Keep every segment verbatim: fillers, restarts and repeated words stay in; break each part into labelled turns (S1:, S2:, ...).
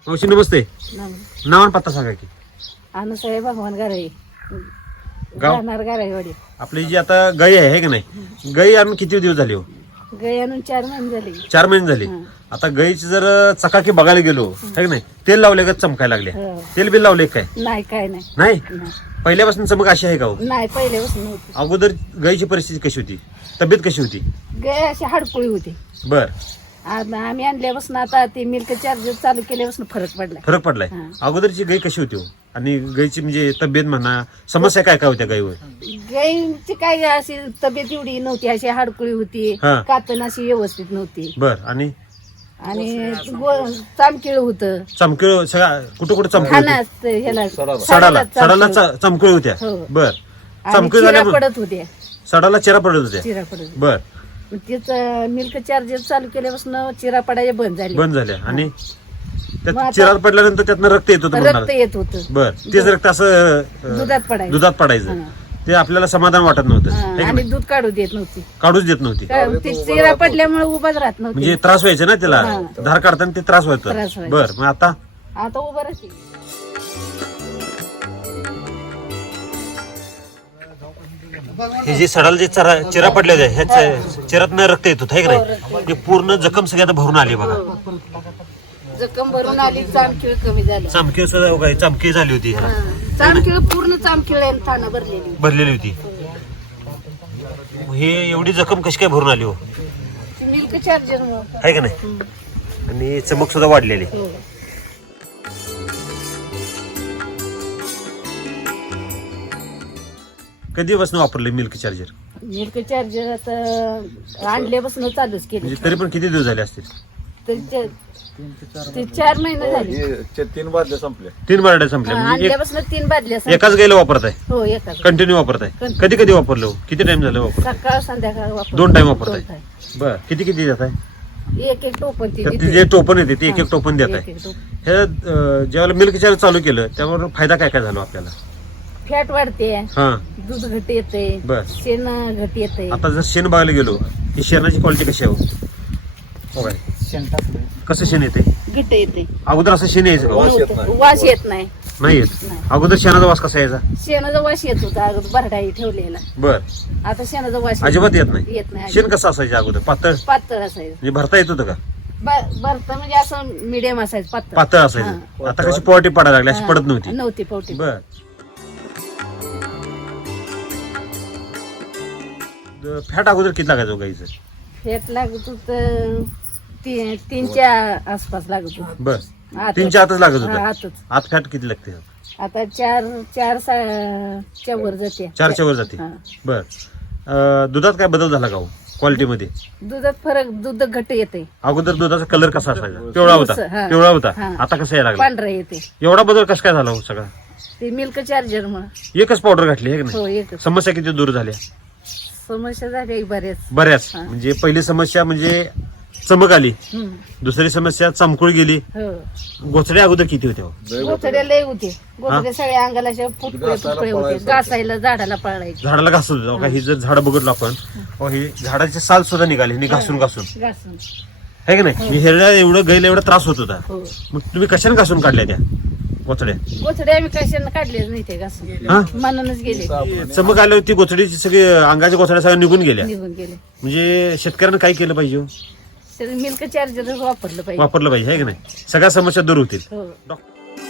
S1: मावशी नमस्ते.
S2: नमस्ते.
S1: नाव आणि पत्ता सांगा की.
S2: अनुसाहेब भगवान गाराई,
S1: गाव
S2: राहणार गाराईवाडी.
S1: आपली जी आता गाई आहे है की नाही, गाई आम्ही किती दिवस झाले हो?
S2: गाई आणून चार महिने झाले.
S1: चार महिने झाले.
S2: हं.
S1: आता गाईची जर चकाकी बघायला गेलो है की नाही, तेल लावले का चमकायला लागले?
S2: हो.
S1: तेल बिल लावले काय?
S2: नाही काय नाही
S1: नाही.
S2: नाही.
S1: पहिल्यापासून चमक अशी आहे का हो?
S2: नाही पहिल्यापासून नव्हती.
S1: अगोदर गाईची परिस्थिती कशी होती, तब्येत कशी होती?
S2: गाय अशी हाडकुळी होती.
S1: बर.
S2: आता आम्ही आणल्यापासून आता ते मिल्क चार्जर चालू केल्यापासून फरक पडला.
S1: फरक पडलाय.
S2: हं.
S1: अगोदरची गाई कशी होती हो? आणि गाईची म्हणजे तब्येत म्हणा, समस्या काय काय होत्या गाईवर?
S2: गायींची काय अशी तब्येत एवढी नव्हती, अशी हाडकुळी होती,
S1: हं.
S2: कातण अशी व्यवस्थित नव्हती
S1: बर. आणि
S2: आणि चामकिळ होत.
S1: चमकळ सगळा कुठं कुठं चमकळ
S2: खाना
S1: होती?
S2: ह्याला
S1: सडाला
S2: चामकिळ
S1: सडाला
S2: होती.
S1: चमकळ होत्या.
S2: हो.
S1: बर.
S2: आणि
S1: चमकळ
S2: चिरा
S1: झाल्यामुळे
S2: पडत होत्या.
S1: सडाला चिरा पडत होत्या.
S2: चिरा पडत
S1: बर.
S2: तिचं मिल्क चार्जर चालू केल्यापासून चिरा पडायला बंद झाली.
S1: बंद झाल्या. आणि
S2: मग
S1: त्यात
S2: आता-
S1: चिरा पडल्यानंतर त्यातनं रक्त येत होतं
S2: रक्त
S1: म्हणणार.
S2: येत होत.
S1: बर. तेच रक्त असं अं,
S2: दुधात पडायचं.
S1: दुधात पडायचं.
S2: हं.
S1: ते आपल्याला समाधान वाटत नव्हतं
S2: हं.
S1: है की
S2: आणि
S1: नाही?
S2: दूध काढू देत नव्हती.
S1: काढूच देत नव्हती.
S2: काय ती चिरा पडल्यामुळे उभाच राहत नव्हती.
S1: म्हणजे त्रास व्हायचा ना त्याला,
S2: हं.
S1: धार काढताना ते त्रास व्हायचा.
S2: त्रास व्हायचा.
S1: बर. मग आता
S2: आता उभं राहते.
S1: हे जे सडाला जे चरा चिरा पडले होते ह्या चिरातनं रक्त येत होत आहे की नाही, ते पूर्ण जखम सगळी आता भरून आली बघा.
S2: जखम भरून आली, चामखीळ कमी झाली.
S1: चमकी सुद्धा बघा, चमकी झाली होती ह्याला.
S2: हं. चामखीळ पूर्ण चामखीळ आहे, थाना भरलेली.
S1: भरलेली होती. हे एवढी जखम कशी काय भरून आली हो,
S2: मिल्क चार्जर
S1: आहे का नाही? आणि चमक सुद्धा वाढलेली. कधीपासून वापरले मिल्क चार्जर?
S2: मिल्क चार्जर आता आणल्यापासून चालूच केली.
S1: म्हणजे तरी पण किती दिवस झाले असतील?
S2: तर ते- ते चार महिने झाले.
S3: ते तीन बादल्या संपल्या.
S1: तीन बारड्या संपल्या.
S2: हं,
S1: म्हणजे एक-
S2: आणल्यापासून तीन बादल्या असं.
S1: एकाच गायला वापरताय?
S2: हो एकाच.
S1: कंटिन्यू वापरताय?
S2: Continue.
S1: कधी कधी वापरलं हो? किती टाइम झालं वापर?
S2: सकाळ संध्याकाळ वापर.
S1: दोन टाइम वापरताय?
S2: दोन time.
S1: बर. किती किती देत आहे?
S2: एक एक टोपण ती
S1: त्यात
S2: देते.
S1: जे टोपन येते ते एक एक
S2: हं.
S1: टोपन देत
S2: एक
S1: आहे.
S2: एक टोपण.
S1: हे अं, ज्यावेळेला मिल्क चार्जर चालू केलं त्यावर फायदा काय काय झाला आपल्याला?
S2: फॅट वाढते,
S1: हा.
S2: दूध घट येते,
S1: बर.
S2: शेण घट येते.
S1: आता जर शेण बघायला गेलो, ही शेणाची क्वालिटी कशी आहे हो? हो काय? कसं शेण येते?
S2: घट येते.
S1: अगोदर असं शेण यायचं का?
S3: वास येत
S2: नव्हतं.
S3: नाही.
S2: वास येत नाही.
S1: नाही येत.
S2: नाही.
S1: अगोदर शेणाचा वास कसा यायचा?
S2: शेणाचा वास येत होता अगोदर भरडाई ठेवलेला.
S1: बर.
S2: आता शेणाचा वास
S1: अजिबात येत नाही.
S2: येत नाही.
S1: शेण कसं असायचं अगोदर? पातळ
S2: पातळ असायचं.
S1: म्हणजे भरता येत होतं का?
S2: ब- भरतं म्हणजे असं मिडियम असायचं पातळ.
S1: पातळ असायचं. आता कशी पॉटी पडायला लागली, अशी
S2: हा.
S1: पडत नव्हती.
S2: नव्हती पवटी.
S1: बर. फॅट अगोदर किती लागायचं हो गाईचं?
S2: फेट लागत होत ती- तीनच्या आसपास लागत होत.
S1: बर.
S2: आतच.
S1: तीनच्या आतच लागत
S2: हा,
S1: होतं.
S2: आतच.
S1: आत फॅट किती लागते?
S2: आता चार चार सा- च्या वर जाते.
S1: चारच्या वर जाते.
S2: हा.
S1: बर. अं, दुधात काय बदल झाला का हो क्वालिटीमध्ये?
S2: दुधात फरक, दूध घट येते,
S1: अगोदर दुधाचा कलर कसा असायचा? पिवळा होता.
S2: पिवळसर, हा.
S1: पिवळा होता.
S2: हा.
S1: आता कसं यायला लागला?
S2: पांढरा येते.
S1: एवढा बदल कसा काय झाला हो सगळा?
S2: ते मिल्क चार्जर मुळे.
S1: एकच पावडर घातली आहे की नाही?
S2: हो एकच.
S1: समस्या किती दूर झाल्या?
S2: समस्या झाल्या बऱ्याच.
S1: बऱ्याच.
S2: हा.
S1: म्हणजे पहिली समस्या म्हणजे चमक आली,
S2: हम्म.
S1: दुसरी समस्या चमकुळ गेली.
S2: हो.
S1: गोचड्या अगोदर किती होत्या हो?
S3: लय
S2: गोचड्या लय होते. गोचड्या सगळ्या अंगाला अशा फुटकुळे
S3: घासायला
S2: फुटकुळे होते.
S3: पळायचं.
S2: घासायला झाडाला पळायचे.
S1: झाडाला घासत होतं. अहो, ही जर झाड बघितलं आपण, अहो, ही झाडाचे साल सुद्धा निघाले हिने घासून घासून,
S2: घासून.
S1: आहे की नाही? मी हेरड्या एवढं गैला एवढा त्रास होत होता.
S2: हो.
S1: मग तुम्ही कशाने घासून काढल्या त्या गोचड्या?
S2: गोचड्या आम्ही कशाने काढलेच नाही ते घासून.
S1: हा?
S2: मनानच गेले,
S1: चमक आली होती, गोचडीची सगळी अंगाच्या गोचड्या सगळ्या निघून गेल्या.
S2: निघून गेले.
S1: म्हणजे शेतकऱ्यांना काय केलं पाहिजे हो?
S2: मिल्क चार्जर वापरलं पाहिजे.
S1: वापरलं पाहिजे, आहे की नाही? सगळ्या समस्या दूर होतील.
S2: हो.
S1: डॉक-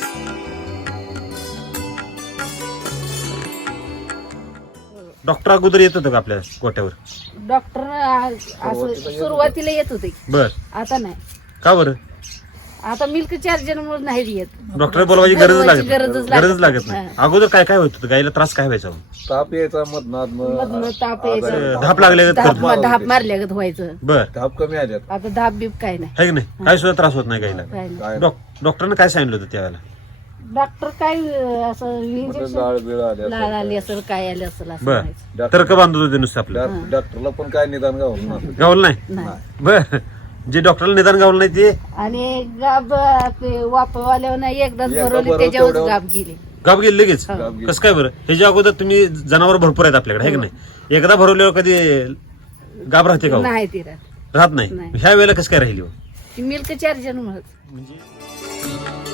S1: डॉक्टर अगोदर येत होतं का आपल्या गोट्यावर?
S2: डॉक्टर असं सुरुवातीला येत होते,
S1: बर.
S2: आता नाही.
S1: का बरं?
S2: आता मिल्क चार्जर मुळे नाही येत.
S1: डॉक्टर बोलवायची गरज
S2: बोलवायची
S1: लागत
S2: गरजच
S1: नाही. गरजच
S2: लागत
S1: लागत नाही.
S2: हा.
S1: अगोदर काय काय होत होतं गायला? त्रास काय व्हायचा हो?
S3: ताप यायचा मधनात
S2: मधनं ताप यायचा.
S1: धाप लागल्यागत
S2: धाप
S1: करतो.
S2: धाप मारल्यागत व्हायचं.
S1: बर.
S3: ताप कमी आल्यात.
S2: आता धाप बीप काय नाही.
S1: आहे की नाही? काय सुद्धा त्रास होत नाही गायला.
S2: काय नाही.
S3: काय
S1: डॉक- डॉक्टरने काय सांगितलं होतं त्यावेळेला?
S2: डॉक्टर काय असं
S3: म्हणलं
S2: इंजेक्शन
S3: लाळ बिळ आल्या
S2: लाळ आली असेल, काय आली असेल असं
S1: बर.
S2: म्हणायचं.
S1: तर्क बांधत होते नुसतं आपलं.
S3: डॉ- डॉक्टरला पण काय निदान गावलं नव्हतं.
S1: गावलं नाही?
S2: नाही.
S1: बर. जे डॉक्टरला निदान गावलं नाही ते
S2: आणि गाब ते वापरवाल्यावर नाही एकदाच
S3: एकदा
S2: भरवली,
S3: भरवलं
S2: त्याच्यावर
S3: तेवढं-
S2: गाब गेली.
S1: गाव गेले लगेच?
S2: हो.
S3: गाव गेली.
S1: कसं काय बरं? ह्याच्या अगोदर तुम्ही जनावर भरपूर आहेत आपल्याकडे, आहे की नाही? एकदा भरवल्यावर कधी गाब राहते का हो?
S2: नाही ती राहत.
S1: राहत नाही.
S2: नाही.
S1: ह्या वेळेला कसं काय राहिली हो?
S2: ती मिल्क चार्जर मुळे.
S1: म्हणजे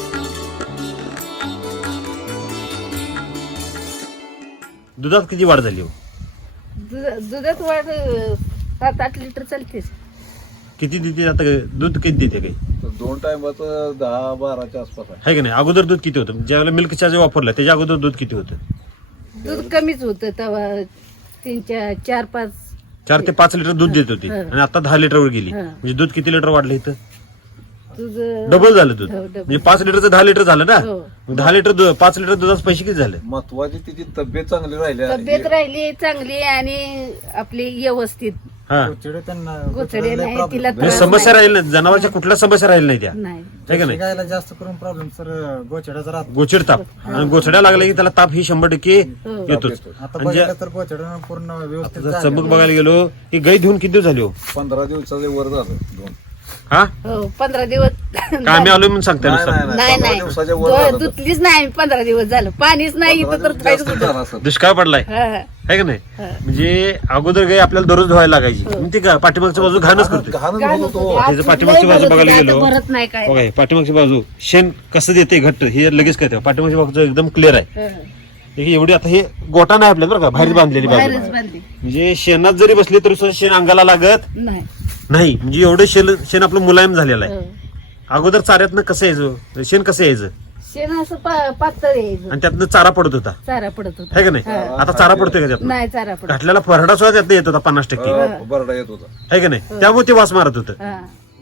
S1: दुधात किती वाढ झाली हो?
S2: दुध- दुधात वाढ अं, सात आठ लिटर चालतेच.
S1: किती देते आता दूध किती देते काही
S3: तर दोन टायमाचं दहा बाराच्या आसपास आहे.
S1: आहे का नाही? अगोदर दूध किती होतं ज्यावेळेला मिल्क चार्ज वापरला त्याच्या अगोदर दूध किती होतं?
S2: दूध कमीच होतं तेव्हा तीन चार चार पाच
S1: चार ते पाच लिटर दूध देत होती
S2: हा.
S1: आणि आता दहा लिटरवर गेली.
S2: हा.
S1: म्हणजे दूध किती लिटर वाढलं इथं?
S2: दूध
S1: डबल झालं दूध.
S2: हो, डबल.
S1: म्हणजे पाच लिटरचं दहा लिटर झालं ना.
S2: हो.
S1: मग दहा लिटर दूध- पाच लिटर दुधाचे पैसे किती झाले?
S3: महत्वाची तिची तब्येत चांगली राहिली
S2: तब्येत राहिली चांगली आणि आपली व्यवस्थित
S1: हा
S4: गोचडे त्यांना
S2: गोचडे नाही तिला
S1: म्हणजे
S2: त्रास
S1: समस्या
S2: नाही.
S1: राहील ना जनावरच्या कुठल्या समस्या राहील नाही त्या
S2: नाही
S1: आहे का नाही?
S4: गायला जास्त करून प्रॉब्लेम सर गोचड्याचा राहतो.
S1: गोचिड ताप आणि गोचड्या लागला की त्याला ताप ही शंभर टक्के
S2: हो.
S1: येतोच.
S4: आता
S1: म्हणजे
S4: बघायला तर गोचड्यानं पूर्ण व्यवस्थित
S1: जर
S4: झालं.
S1: चमक बघायला गेलो की गाई धुवून किती दिवस झाली हो?
S3: पंधरा दिवसाचे वर झालं दोन.
S1: हा
S2: हो पंधरा दिवस
S1: का आम्ही आलो म्हणून सांगता
S3: नाही,
S1: नुसतं.
S3: नाही,
S2: नाही
S3: पंधरा
S2: नाही
S3: दिवसाच्या वर
S2: दो-
S3: झालं तर.
S2: धुतलीच नाही आम्ही पंधरा दिवस झालं पाणीच नाही
S3: पंधरा
S2: इथं तर
S3: दिवस
S2: खायचं
S3: जास्त
S2: कुठं.
S3: झालं असेल.
S1: दुष्काळ पडलाय
S2: हा,
S1: आहे का नाही?
S2: हा.
S1: म्हणजे अगोदर गाई आपल्याला दररोज धुवायला लागायची
S2: हो.
S1: मग ती का पाठीमागची बाजू घाणच करते.
S3: घाणच
S2: काय
S3: होत
S2: होतं
S3: होतो.
S2: ते? आज
S1: त्याचं पाठीमागची
S2: लय
S1: बाजू
S2: भरत
S1: बघायला
S2: होती,
S1: गेलो.
S2: आता भरत नाही काय
S1: बघा हे पाठीमागची बाजू शेण कसं देते घट्ट हे लगेच कळतं. पाठीमागची बाजू एकदम क्लिअर आहे.
S2: हा.
S1: हे एवढी आता हे गोटा नाही आपल्याला बरं का बाहेर बांधलेली बाजू
S2: बाहेरच बांधली
S1: म्हणजे शेणात जरी बसली तरी सुद्धा शेण अंगाला लागत
S2: नाही
S1: नाही. म्हणजे एवढं शेण शेण आपलं मुलायम झालेलं आहे.
S2: हो.
S1: अगोदर चाऱ्यातनं कसं यायचं शेण कसं यायचं
S2: शेण असं पा- पातळ यायचं
S1: आणि त्यातनं चारा पडत होता
S2: चारा पडत होता
S1: आहे का नाही?
S2: हा.
S1: आता चारा पडतोय का त्यातनं?
S2: नाही चारा पडत
S1: घातलेला फरडा सुद्धा त्यातनं येत होता पन्नास टक्के
S3: हा, बरडा येत होता.
S1: आहे का नाही? त्यामुळे ते वास मारत होतं.
S2: हा.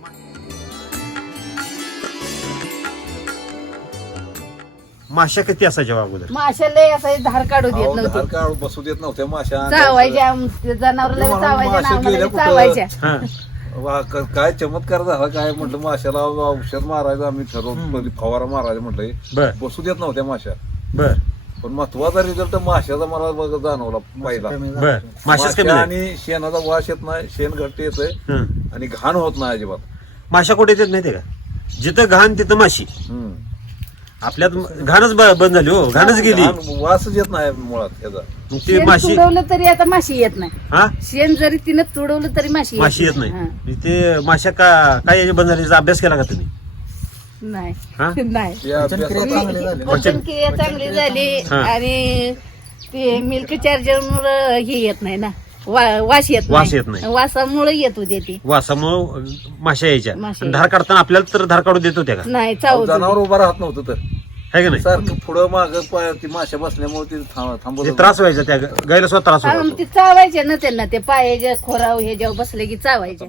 S1: माश्या किती असायच्या अगोदर?
S2: माशा लय असं धार काढू देत
S3: अहो, धार
S2: नव्हते
S3: काढून बसू देत नव्हत्या माशा.
S2: चावायच्या जनावरला
S3: म्हणून
S2: चावायच्या
S3: माशा
S2: नावानं
S3: गेल्या
S2: लय
S3: कुठं?
S2: चावायच्या
S1: हा
S3: वा, क- काय चमत्कार झाला काय म्हटलं माशाला औषध मारायचं आम्ही ठरवलं फवारा मारायचं म्हटलं
S1: बर
S3: बसू देत नव्हत्या माशा.
S1: बर
S3: पण महत्वाचा रिझल्ट माशाचा मला बघ जाणवला पहिला.
S4: कमी झालं.
S1: बर माशाच कमी
S3: माशा
S1: झाली.
S3: आणि शेणाचा वास येत नाही, शेण घट्ट येतंय
S1: हं.
S3: आणि घाण होत नाही अजिबात.
S1: माशा कुठे येतात माहितीये का? जिथं घाण तिथं माशी.
S3: हम्म.
S1: आपल्यात घाणच ब- बंद झाली हो घाणच गेली.
S3: घाण वासच येत नाही मुळात त्याचा.
S1: मग ती
S2: शेण
S1: माशी
S2: तुडवलं तरी आता माशी येत नाही
S1: हा
S2: शेण जरी तिनं तुडवलं तरी माशी
S1: माशी येत नाही.
S2: हा.
S1: म्हणजे ते माशा का काय याच्या बंद झाल्याचा अभ्यास केला का तुम्ही?
S2: नाही
S1: हा?
S2: नाही
S3: या
S4: पचनक्रिया
S3: अभ्यासात-
S4: चांगली झाली.
S2: पचनक्रिया चांगली झाली
S1: हा.
S2: आणि ते मिल्क चार्जर हे येत नाही ना वा- वास येत
S1: वास येत नाही.
S2: वासामुळे येत होते ते
S1: वासामुळं माशा यायच्या
S2: माशा
S1: आणि धार काढताना आपल्याला तर धार काढू देत होत्या का?
S2: नाही
S3: अहो,
S2: चावत
S3: जनावर
S2: होते.
S3: उभा राहत नव्हतं तर
S1: आहे का नाही?
S3: सारखं पुढं माग ती माशा बसल्यामुळे ती थांब-
S1: म्हणजे
S3: थांबत
S1: त्रास व्हायचा त्या गायला सुद्धा त्रास
S2: हा,
S1: होता.
S2: मग ते चावायचे ना त्यांना ते पायाच्या खोराव हे जेव्हा बसले की चावायचे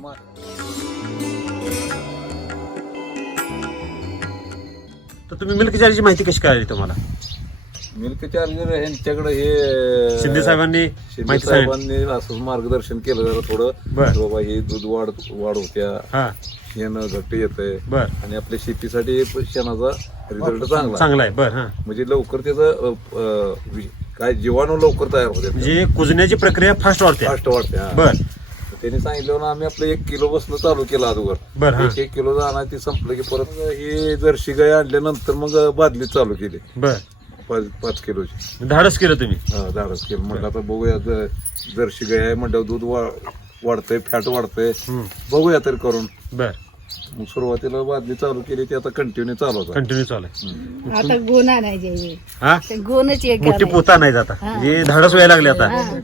S1: तर तुम्ही मिल्क चार्जची माहिती कशी कळाली तुम्हाला?
S3: मिल्क चार्जर यांच्याकडे हे
S1: शिंदे साहेबांनी
S3: शिंदे
S1: माहिती सांगितली.
S3: साहेबांनी असं मार्गदर्शन केलं जरा थोडं
S1: बर.
S3: की बाबा ही दूध वाढ वाढ होत्या,
S1: हा
S3: शेण घट्ट येतंय
S1: बर
S3: आणि आपल्या शेतीसाठी शेणाचा रिझल्ट चांगला आहे.
S1: चांगला आहे. बर हा
S3: म्हणजे लवकर त्याचं अ, अ, वि- काय जीवाणू लवकर तयार होते,
S1: म्हणजे कुजण्याची प्रक्रिया फास्ट वाढते.
S3: फास्ट वाढते. हा.
S1: बर
S3: त्यांनी सांगितलं ना आम्ही आपलं एक किलो बसणं चालू केलं अगोदर.
S1: बर हा
S3: एक एक किलो जाणार ती संपलं की परत ही जर्शी गाय आणल्यानंतर मग बादली चालू केली
S1: बर
S3: पाच पाच किलोची.
S1: धाडस केलं तुम्ही.
S3: हा, धाडस केलं. म्हटलं आता बघूया ज- जर्शी गाय आहे म्हटल्यावर दूध वा- वाढतंय, फॅट वाढतंय,
S1: हम्म.
S3: बघूया तरी करून.
S1: बर
S3: मग सुरुवातीला बादली चालू केली ती आता कंटिन्यू चालू होता.
S1: कंटिन्यू चालू आहे.
S2: आता गुण आणायचे
S1: हा
S2: ते गुणच एक
S1: मोठी
S2: घालायचे.
S1: पोता नाही जाता
S2: हा.
S1: म्हणजे धाडस व्हायला लागले आता.
S2: हा.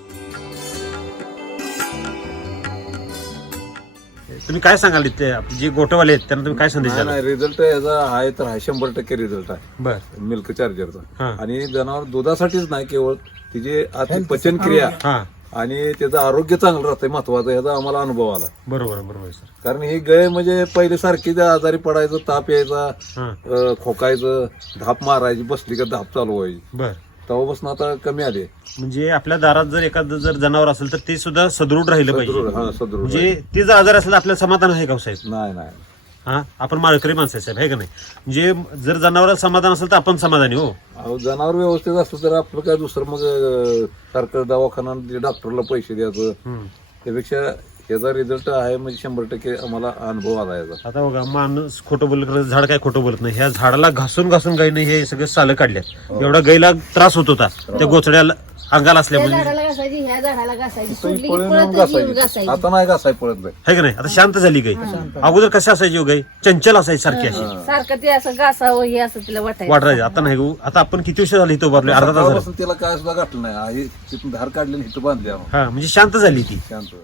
S1: तुम्ही काय सांगाल इथे आपले जे गोटवाले आहेत त्यांना तुम्ही काय संदेश
S3: नाही
S1: द्याल?
S3: नाही रिझल्ट याचा आहे तर आहे, शंभर टक्के रिझल्ट आहे
S1: बर
S3: मिल्क चार्जरचा.
S1: हा.
S3: आणि जनावर दुधासाठीच नाही, केवळ तिची आर्थिक पचन क्रिया
S1: हा
S3: आणि त्याचं आरोग्य चांगलं राहतंय महत्वाचं, ह्याचा आम्हाला अनुभव आला.
S1: बरोबर बरोबर सर.
S3: कारण ही गाय म्हणजे पहिले सारखी त्या आजारी पडायचं, ताप यायचा,
S1: हा
S3: अं, खोकायचं, धाप मारायची, बसली का धाप चालू व्हायची.
S1: बर
S3: तेव्हापासून आता कमी आली.
S1: म्हणजे आपल्या दारात जर एखादं जर जनावर असेल तर ते सुद्धा सदृढ राहिलं
S3: सदृढ,
S1: पाहिजे.
S3: हा, सदृढ
S1: म्हणजे ते जर आजार असेल तर आपल्याला समाधान आहे का हो साहेब?
S3: नाही नाही
S1: हा आपण माळकरी माणसं आहे साहेब आहे का नाही? म्हणजे जर जनावराला समाधान असेल तर आपण समाधानी हो.
S3: अहो, जनावर व्यवस्थित असलं तर आपलं काय दुसरं मग अं, सारखं दवाखाना डॉक्टरला पैसे द्यायचं
S1: हम्म.
S3: त्यापेक्षा याचा रिझल्ट आहे म्हणजे शंभर टक्के आम्हाला अनुभव आला याचा.
S1: आता बघा माणूस खोटं बोलत नाही, झाड काय खोटं बोलत नाही. ह्या झाडाला घासून घासून गायीने हे सगळे सालं काढल्यात. एवढा गायीला त्रास होत होता त्या गोचड्याला अंगाला
S2: त्या
S1: असल्यामुळे
S2: झाडाला घासायची ह्या झाडाला घासायची
S3: तरी
S2: सोडली की
S3: पळून
S2: पळतच
S3: येऊन
S2: येऊन
S3: घासायची
S2: घासायची
S3: आता नाही घासाय पळत नाही
S1: है का नाही आता शांत झाली गाई अगोदर कशी असायची हो गाई चंचल असायची सारखी अशी
S2: सारखं ते असं घासावं हे असं तिला वाटायचं
S1: वाटरायची आता नाही हो. आता आपण किती वर्ष झाली इथं उभारलोय अर्धा तास झाला
S3: सकाळपासून तिला काय सुद्धा घातलं नाही आई तिथून धार काढलेली इथं बांधली आम्हाला.
S1: हा म्हणजे शांत झाली ती
S3: शांत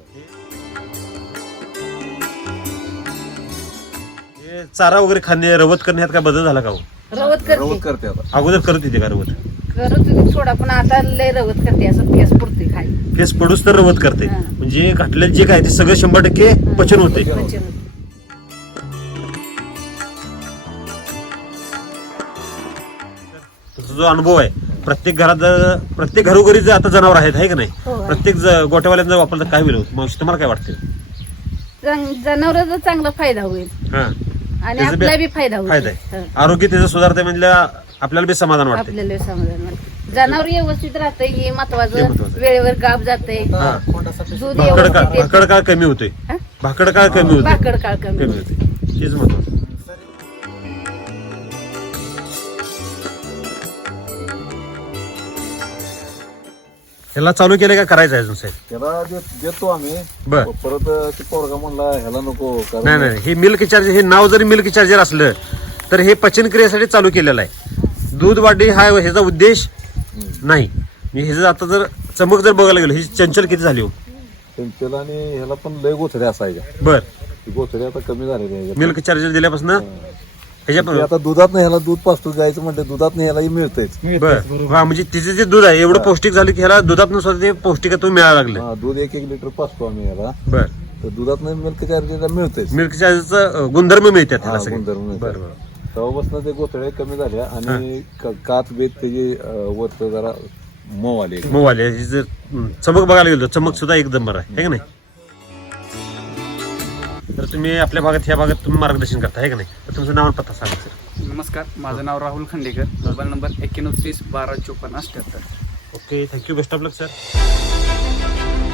S1: हे चारा वगैरे खाणे रवत करण्यात काय बदल झाला का हो
S2: रवत करते
S3: रवत करते आता
S1: अगोदर करत येते का रवत
S2: करत होती थोडा पण आता लय रवत करते असं केस पुरते खाई
S1: केस पडूस तर रवत करते
S2: हा.
S1: म्हणजे घातलेलं जे काय ते सगळं शंभर टक्के पचन होते
S2: पचन.
S1: तुझा जो अनुभव आहे प्रत्येक घरात जर- प्रत्येक घरोघरी जर आता जनावर आहेत आहे का नाही
S2: हो, आहे.
S1: प्रत्येक ज- गोठेवाल्यांना वापरलं काय होईल मग तुम्हाला काय वाटतं
S2: जनावरांचा चांगला फायदा होईल
S1: हा
S2: आणि
S1: त्याचा बी-
S2: आपला बी फायदा होईल
S1: फायदा आहे
S2: हं.
S1: आरोग्य त्याचं सुधारतंय म्हणजे आपल्याला बी समाधान वाटतं
S2: आपल्याला समाधान वाटतं. जनावर व्यवस्थित राहतंय हे
S1: हे
S2: महत्वाचं
S1: महत्वाचं.
S2: वेळेवर गाब जाते
S1: हा.
S4: पोटासाठी
S2: दूध
S1: भाकड
S2: व्यवस्थित
S1: काळ
S2: येते.
S1: भाकड काळ कमी होतोय
S2: हा?
S1: भाकड काळ कमी होतोय
S2: भाकड काळ कमी
S1: कमी होते हेच महत्वाचं ह्याला चालू केलं का करायचं आहे अजून साहेब
S3: त्याला दे- देतो आम्ही
S1: बर.
S3: परत ते पोरगा म्हणला ह्याला नको कारण
S1: नाही नाही हे मिल्क चार्जर हे नाव जरी मिल्क चार्जर असलं तर हे पचन क्रियेसाठी चालू केलेलं आहे दूध वाढी हा ह्याचा उद्देश नाही मी ह्याचं आता जर चमक जर बघायला गेलो ही चंचल किती झाली हो
S3: चंचल आणि ह्याला पण लय गोथड्या असायच्या
S1: बर
S3: ती गोथडी आता कमी झालेली आहे
S1: मिल्क चार्जर दिल्यापासून ह्याच्या
S3: ते आता दुधात नाही ह्याला दूध पाचतो गायचं म्हणते दुधात नाही ह्याला मिळतंयच
S1: बर हा म्हणजे तिचे जे दूध आहे एवढं पौष्टिक झालं की ह्याला दुधात सुद्धा ते पौष्टिकत्व मिळायला लागलं
S3: हा दूध एक एक लिटर पाचतो आम्ही ह्याला
S1: बर
S3: तर दुधात नाही मिल्क चार्जरला मिळतंयच
S1: मिल्क चार्जरचं गुणधर्म मिळतात
S3: हा,
S1: ह्याला सगळे
S3: गुणधर्म मिळतात.
S1: बरं बरं
S3: तेव्हापासून ते गोथड्या कमी झाल्या आणि क- काच बेत त्याची वरत जरा मऊ आली
S1: मऊ आले ही जर हं, चमक बघायला गेलो चमक सुद्धा एकदम बरं आहे है का नाही तर तुम्ही आपल्या भागात ह्या भागात तुम्ही मार्गदर्शन करता आहे का नाही तर तुमचं नाव आणि पत्ता सांगा सर
S5: नमस्कार माझं नाव राहुल खांडेकर मोबाईल नंबर एक्क्याण्णव तीस बारा चोपन्न अठ्ठ्याहत्तर
S1: okay thank you best of luck sir